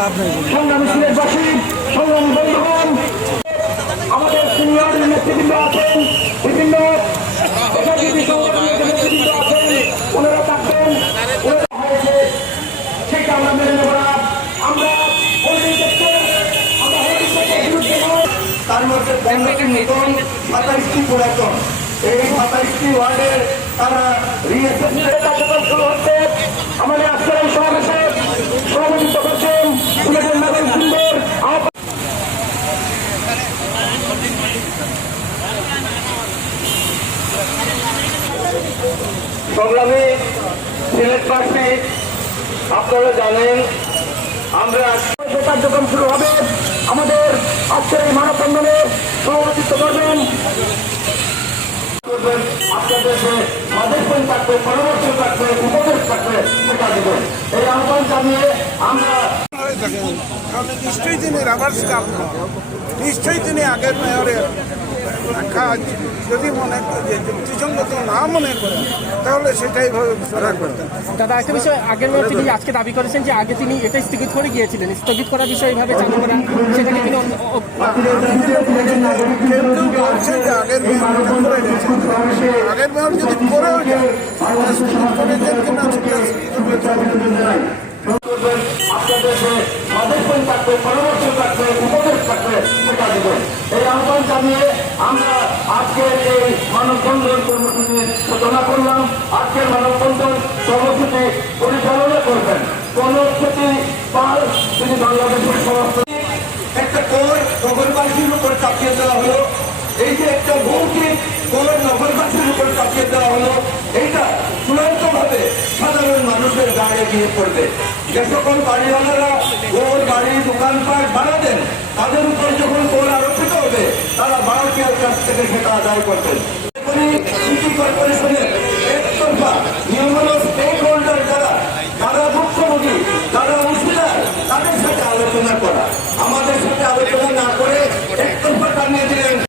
লাভ নেই সংগ্রামী সিলেটবাসী সংগ্রামী বন্ধুগণ, আমাদের সিনিয়র নেতৃবৃন্দ আছেন, বিভিন্ন নেতৃবৃন্দ আছেন, ওনারা আমরা মেনে নেব না। তার মধ্যে পনেরোটি নতুন সাতাইশটি পুরাতন। এই সাতাইশটি ওয়ার্ডের তারা রিএসেসমেন্ট কার্যক্রম শুরু হচ্ছে আমাদের আজকের এই সমাবেশে সভাপতিত্ব করছেন সিলেটের নাগরিক সুন্দর আহ্বান সংগ্রামী সিলেটবাসী আপনারা জানেন আমরা কার্যক্রম শুরু হবে আমাদের আজকের এই মানববন্ধনে সভাপতিত্ব করবেন। করবেন আপনাদের থাকবে পরামর্শ থাকবে উপদেশ থাকবে সেটা দেবেন এই আহ্বান জানিয়ে আমরা নিশ্চয়ই তিনি রাবার স্টাফ নিশ্চয়ই তিনি আগের মেয়রের কাজ যদি মনে যে যুক্তিসঙ্গত না মনে করেন তাহলে সেটাই ভাবে দাদা একটা বিষয় আগের তিনি আজকে দাবি করেছেন যে আগে তিনি এটা স্থগিত করে গিয়েছিলেন। স্থগিত করার বিষয় এইভাবে চালু করা সেটাকে তিনি আগের মেয়র করে যদি করেও যায় করে দেন কিনা আপনাদের যে থাকবে পরামর্শ থাকবে উপদেশ থাকবে জানিয়ে আমরা আজকের এই মানববন্ধন কর্মসূচি সূচনা করলাম। আজকের মানববন্ধন কর্মসূচি পরিচালনা করবেন। গণক্ষতি পাল তিনি বাংলাদেশের সমস্ত একটা কোর নগরবাসীর উপর চাপিয়ে দেওয়া হলো। এই যে একটা মৌখিক কোর নগরবাসীর উপর চাপিয়ে দেওয়া হলো, এইটা চূড়ান্ত ভাবে সাধারণ মানুষের গায়ে গিয়ে পড়বে। যে সকল বাড়িওয়ালারা ওর বাড়ি, দোকানপাট ভাড়া দেন তাদের উপর যখন কোর হবে তারা ভারতীয়র কাছ থেকে সেটা আদায় করতেন। সিটি কর্পোরেশনের একতরফা নিয়মন